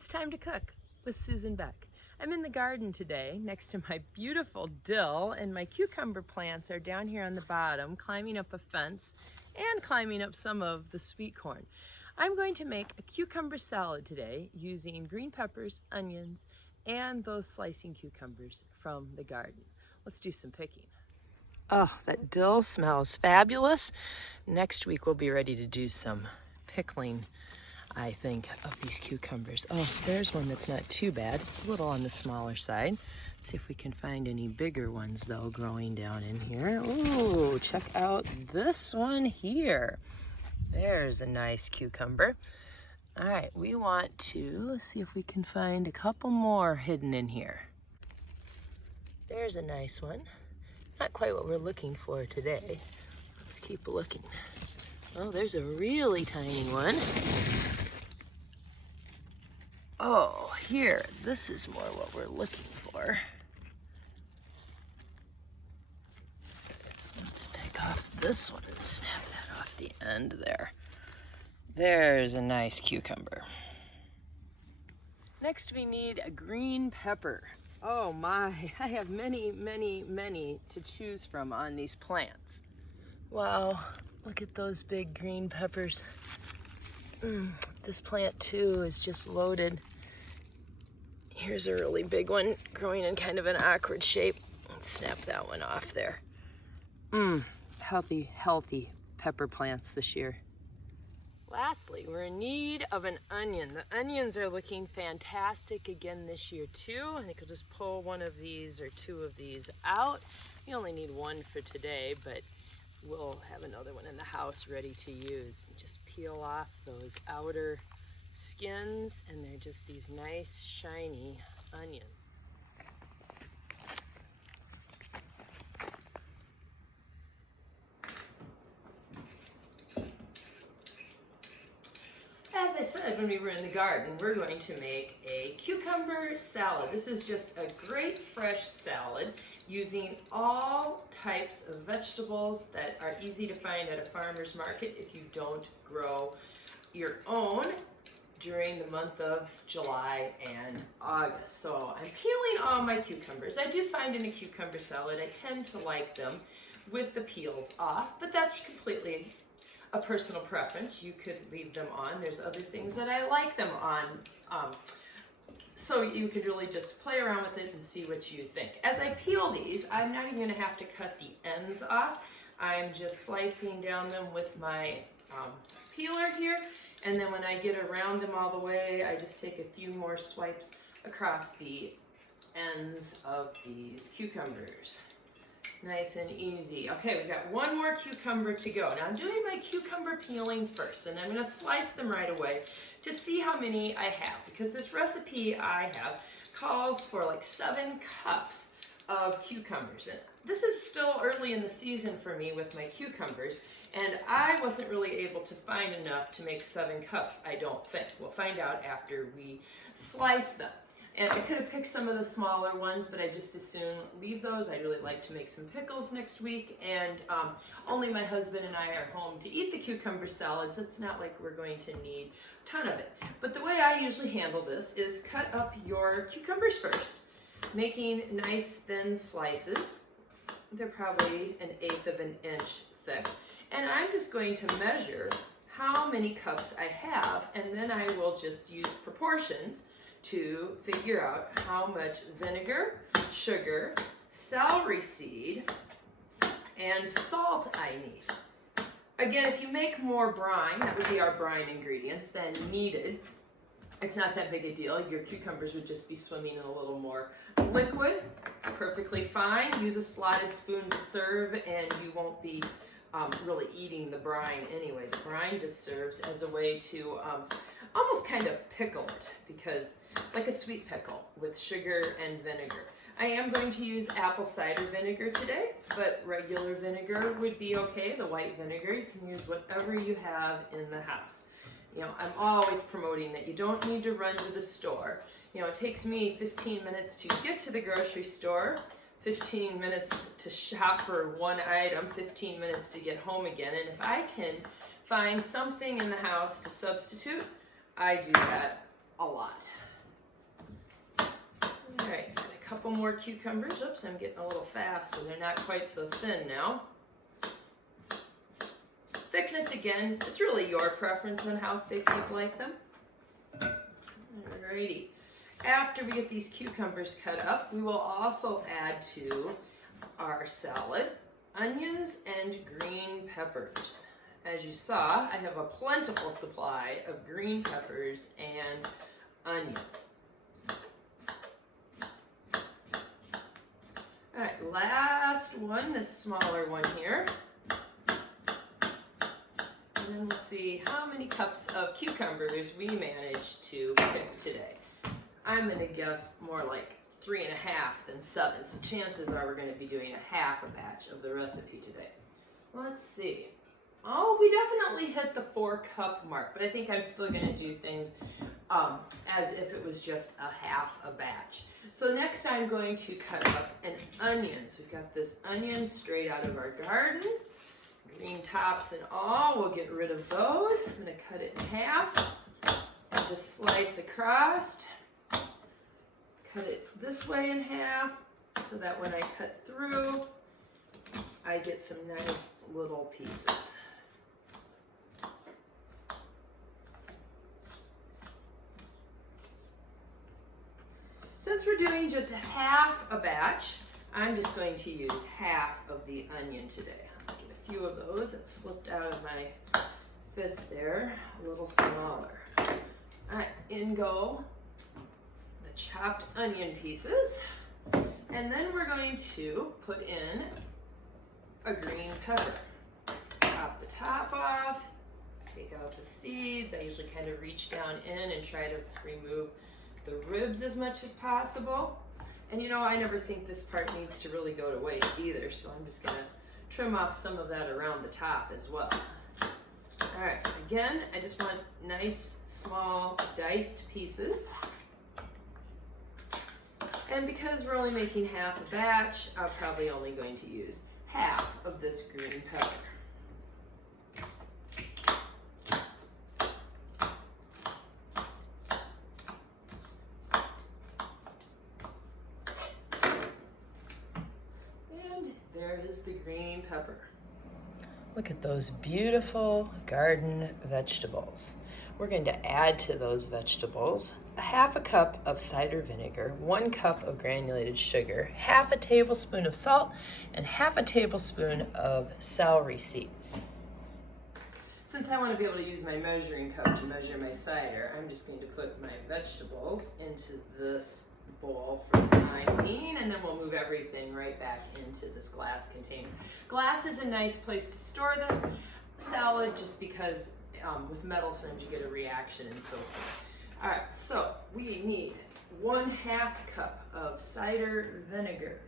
It's time to cook with Susan Beck. I'm in the garden today next to my beautiful dill, and my cucumber plants are down here on the bottom, climbing up a fence and climbing up some of the sweet corn. I'm going to make a cucumber salad today using green peppers, onions, and those slicing cucumbers from the garden. Let's do some picking. Oh, that dill smells fabulous. Next week we'll be ready to do some pickling, I think, of these cucumbers. Oh, there's one that's not too bad. It's a little on the smaller side. Let's see if we can find any bigger ones though growing down in here. Ooh, check out this one here. There's a nice cucumber. All right, we want to see if we can find a couple more hidden in here. There's a nice one. Not quite what we're looking for today. Let's keep looking. Oh, there's a really tiny one. Oh, here, this is more what we're looking for. Let's pick off this one and snap that off the end there. There's a nice cucumber. Next we need a green pepper. Oh my, I have many to choose from on these plants. Wow, look at those big green peppers. This plant too is just loaded. Here's a really big one growing in kind of an awkward shape. Let's snap that one off there. Healthy pepper plants this year. Lastly, we're in need of an onion. The onions are looking fantastic again this year too. I think I'll just pull one of these or two of these out. We only need one for today, but we'll have another one in the house ready to use. Just peel off those outer skins, and they're just these nice shiny onions. As I said when we were in the garden, we're going to make a cucumber salad. This is just a great fresh salad using all types of vegetables that are easy to find at a farmer's market if you don't grow your own during the month of July and August. So I'm peeling all my cucumbers. I do find in a cucumber salad, I tend to like them with the peels off, but that's completely a personal preference. You could leave them on. There's other things that I like them on. So you could really just play around with it and see what you think. As I peel these, I'm not even gonna have to cut the ends off. I'm just slicing down them with my peeler here. And then when I get around them all the way, I just take a few more swipes across the ends of these cucumbers. Nice and easy. Okay, we've got one more cucumber to go. Now I'm doing my cucumber peeling first, and I'm gonna slice them right away to see how many I have, because this recipe I have calls for like 7 cups of cucumbers. And this is still early in the season for me with my cucumbers, and I wasn't really able to find enough to make 7 cups, I don't think. We'll find out after we slice them. And I could have picked some of the smaller ones, but I just as soon leave those. I'd really like to make some pickles next week, and only my husband and I are home to eat the cucumber salad, so it's not like we're going to need a ton of it. But the way I usually handle this is cut up your cucumbers first, making nice thin slices. They're probably 1/8 of an inch thick. And I'm just going to measure how many cups I have, and then I will just use proportions to figure out how much vinegar, sugar, celery seed, and salt I need. Again, if you make more brine, that would be our brine ingredients, than needed, it's not that big a deal. Your cucumbers would just be swimming in a little more liquid. Perfectly fine. Use a slotted spoon to serve, and you won't be really eating the brine anyway. The brine just serves as a way to almost kind of pickle it, because like a sweet pickle with sugar and vinegar. I am going to use apple cider vinegar today, but regular vinegar would be okay. The white vinegar, you can use whatever you have in the house. You know, I'm always promoting that you don't need to run to the store. You know, it takes me 15 minutes to get to the grocery store, 15 minutes to shop for one item, 15 minutes to get home again. And if I can find something in the house to substitute, I do that a lot. All right, got a couple more cucumbers. Oops, I'm getting a little fast, and they're not quite so thin now. Thickness, again, it's really your preference on how thick you'd like them. Alrighty. After we get these cucumbers cut up, we will also add to our salad onions and green peppers. As you saw, I have a plentiful supply of green peppers and onions. All right, last one, this smaller one here. And then we'll see how many cups of cucumbers we managed to pick today. I'm gonna guess more like 3.5 than 7, so chances are we're gonna be doing a half a batch of the recipe today. Let's see. Oh, we definitely hit the 4-cup mark, but I think I'm still gonna do things as if it was just a half a batch. So next I'm going to cut up an onion. So we've got this onion straight out of our garden, green tops and all. We'll get rid of those. I'm gonna cut it in half, just slice across, cut it this way in half so that when I cut through, I get some nice little pieces. Since we're doing just half a batch, I'm just going to use half of the onion today. Let's get a few of those that slipped out of my fist there, a little smaller. All right, in go the chopped onion pieces. And then we're going to put in a green pepper. Pop the top off, take out the seeds. I usually kind of reach down in and try to remove the ribs as much as possible. And you know, I never think this part needs to really go to waste either, so I'm just gonna trim off some of that around the top as well. All right, again, I just want nice, small, diced pieces. And because we're only making half a batch, I'm probably only going to use half of this green pepper. There is the green pepper. Look at those beautiful garden vegetables. We're going to add to those vegetables a half a cup of cider vinegar, 1 cup of granulated sugar, half a tablespoon of salt, and half a tablespoon of celery seed. Since I want to be able to use my measuring cup to measure my cider, I'm just going to put my vegetables into this bowl for the time being, and then we'll move everything right back into this glass container. Glass is a nice place to store this salad just because with metal sometimes you get a reaction and so forth. All right, so we need 1/2 cup of cider vinegar.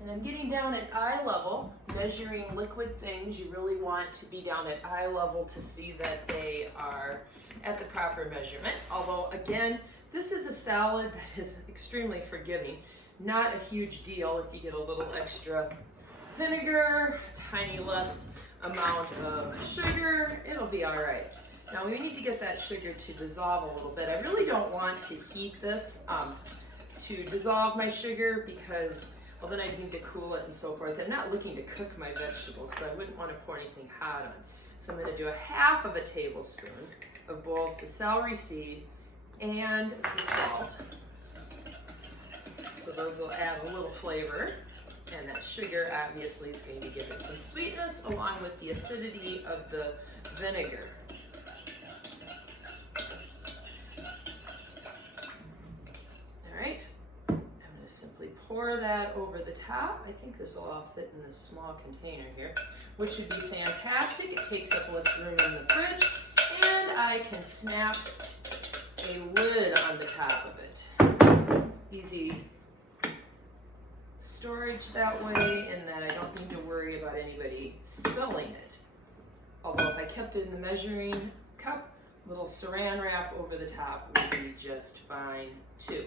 And I'm getting down at eye level, measuring liquid things. You really want to be down at eye level to see that they are at the proper measurement. Although, again, this is a salad that is extremely forgiving. Not a huge deal if you get a little extra vinegar, tiny less amount of sugar, it'll be all right. Now we need to get that sugar to dissolve a little bit. I really don't want to heat this to dissolve my sugar because, well, then I need to cool it and so forth. I'm not looking to cook my vegetables, so I wouldn't want to pour anything hot on. So I'm going to do 1/2 tablespoon of both the celery seed and the salt. So those will add a little flavor. And that sugar obviously is going to give it some sweetness along with the acidity of the vinegar. All right, I'm going to simply pour that over the top. I think this will all fit in this small container here, which would be fantastic. It takes up less room in the fridge, and I can snap a lid on the top of it. Easy storage that way, and that I don't need to worry about anybody spilling it. Although if I kept it in the measuring cup, little saran wrap over the top would be just fine too.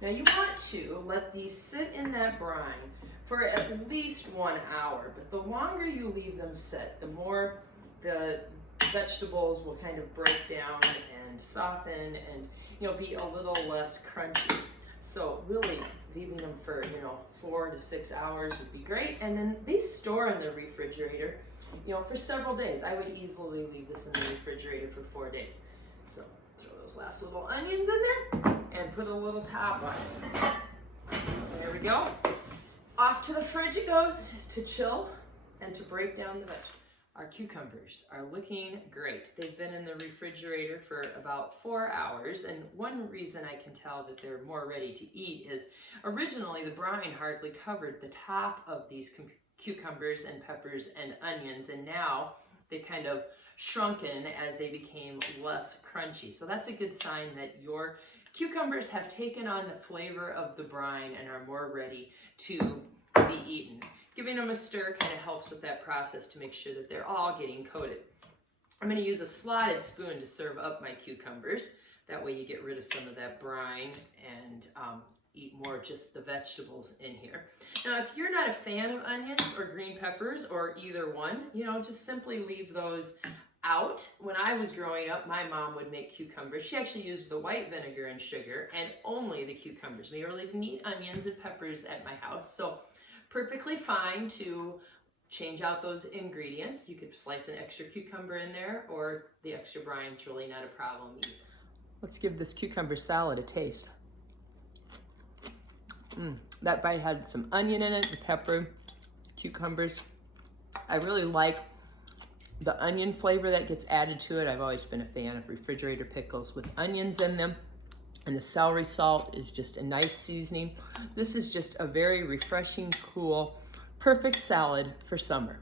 Now you want to let these sit in that brine for at least 1 hour, but the longer you leave them sit, the more the vegetables will kind of break down and soften and, you know, be a little less crunchy. So really leaving them for, you know, 4 to 6 hours would be great. And then they store in the refrigerator, you know, for several days. I would easily leave this in the refrigerator for 4 days. So throw those last little onions in there and put a little top on it. There we go. Off to the fridge it goes to chill and to break down the vegetables. Our cucumbers are looking great. They've been in the refrigerator for about 4 hours, and one reason I can tell that they're more ready to eat is originally the brine hardly covered the top of these cucumbers and peppers and onions, and now they kind of shrunken as they became less crunchy. So that's a good sign that your cucumbers have taken on the flavor of the brine and are more ready to be eaten. Giving them a stir kind of helps with that process to make sure that they're all getting coated. I'm going to use a slotted spoon to serve up my cucumbers. That way you get rid of some of that brine and eat more just the vegetables in here. Now, if you're not a fan of onions or green peppers or either one, you know, just simply leave those out. When I was growing up, my mom would make cucumbers. She actually used the white vinegar and sugar and only the cucumbers. We really didn't eat onions and peppers at my house, so perfectly fine to change out those ingredients. You could slice an extra cucumber in there, or the extra brine's really not a problem either. Let's give this cucumber salad a taste. That bite had some onion in it, the pepper, cucumbers. I really like the onion flavor that gets added to it. I've always been a fan of refrigerator pickles with onions in them. And the celery salt is just a nice seasoning. This is just a very refreshing, cool, perfect salad for summer.